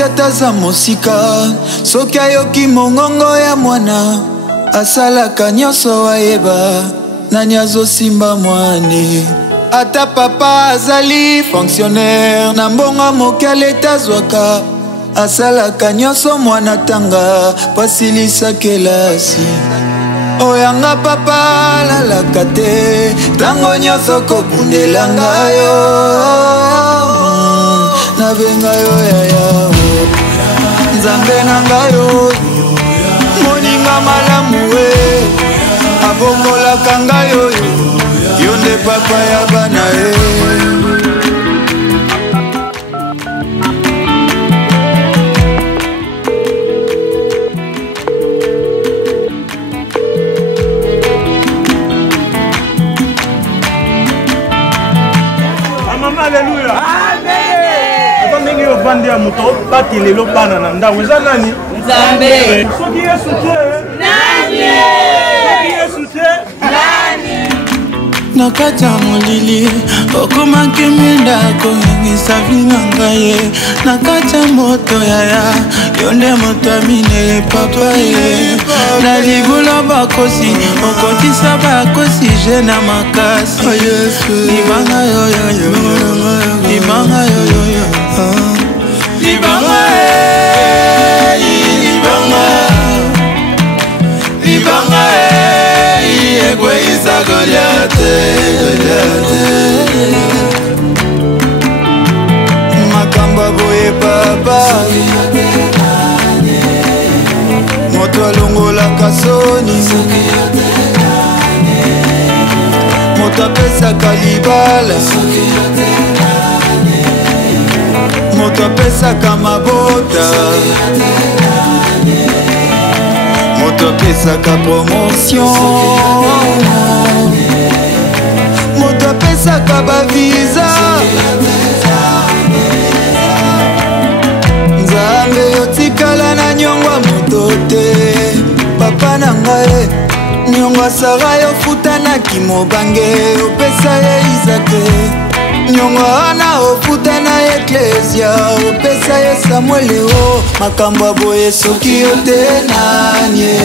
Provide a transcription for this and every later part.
mwasi ataza mosika soki ayoki mongongo ya mwana asalaka nyonso ayeba nani azosimba mwane ata papa azali fonctionnaire na mbongo moke aleta zwaka asalaka nyonso mwana tanga pasilisa kelasi oyanga papa lalaka te tango nyonso kobundelanga yo nabenga yo yaya nzambe nanga yo moninga malamu we abongolaka ngai oyo yo nde papa ya bana ye Alléluia. Amen. Attendez, vous vendez à moto, bâti les lopana nanda. Vous avez nani? Zambé. Faut qu'il y ait soutien. Nani. Faut qu'il y ait soutien. Nani. nakata molili okomaki mindako yangisa vinanga ye nakata moto yaya yo nde moto amine papa ye na libula bakosi okotisa bakosi je na makasi libanga yoyoyo libanga yoyoyo libanga libanga libanga egweisa Goliate makamba boye papa moto alongolaka soni moto apesaka libala moto apesaka mabota moto apesaka promotion moto apesaka bavisa nzambe yotikala na nyongwa moto te papa na ngai nyongwa sara yofutanaki mobange opesa ye izake nyongwa wana ofuta na eklesia opesa ye samuele o makambo aboye soki yo te nanye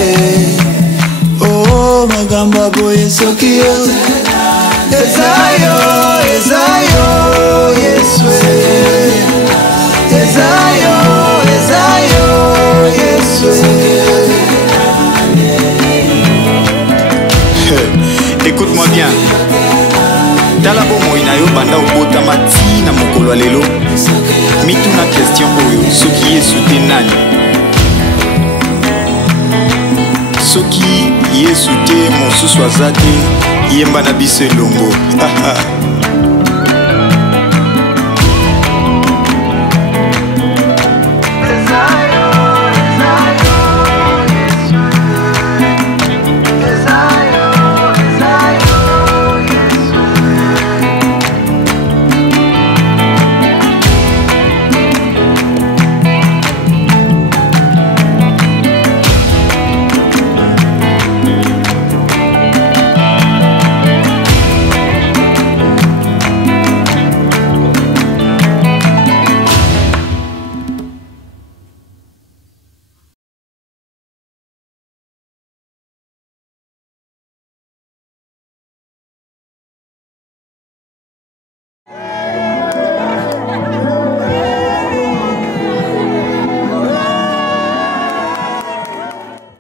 o makambo aboye soki yo ezayo ezayo yesu ezayo ezayo yesu écoute-moi bien tala bomoi na yo banda obotama ti na mokolo ya lelo mituna question oyo soki yesu te nani soki yesu te mosusu aza te yemba na biso elongo